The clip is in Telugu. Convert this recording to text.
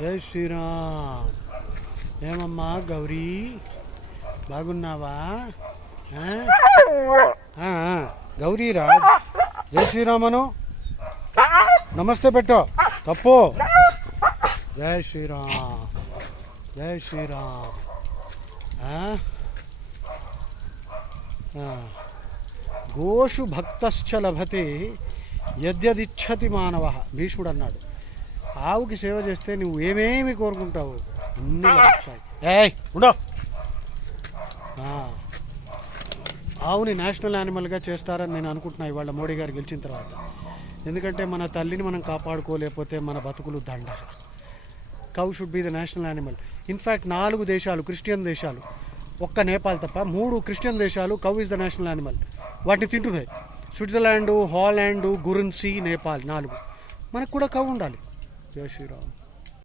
జై శ్రీరామ్. ఏమమ్మా గౌరీ, బాగున్నావా? గౌరీరాజ్, జై శ్రీరామను నమస్తే పెట్టో. తప్పు. జై శ్రీరామ్, జై శ్రీరామ్. గోషు భక్తశ్చ లభతే యద్యదిచ్చతి మానవ. భీష్ముడు అన్నాడు, ఆవుకి సేవ చేస్తే నువ్వు ఏమేమి కోరుకుంటావు అన్నీ లభిస్తాయి. ఉండో. ఆవుని నేషనల్ యానిమల్గా చేస్తారని నేను అనుకుంటున్నా ఇవాళ మోడీ గారు గెలిచిన తర్వాత. ఎందుకంటే మన తల్లిని మనం కాపాడుకోలేకపోతే మన బతుకులు దండ. Cow should be the national animal. In fact 4 దేశాలు క్రిస్టియన్ దేశాలు, ఒక్క నేపాల్ తప్ప 3 క్రిస్టియన్ దేశాలు cow is the national animal, వాటిని తింటున్నాయి. Switzerland, Holland, Guernsey, Nepal 4. మనకు కూడా కౌ ఉండాలి. జై శ్రీరామ్.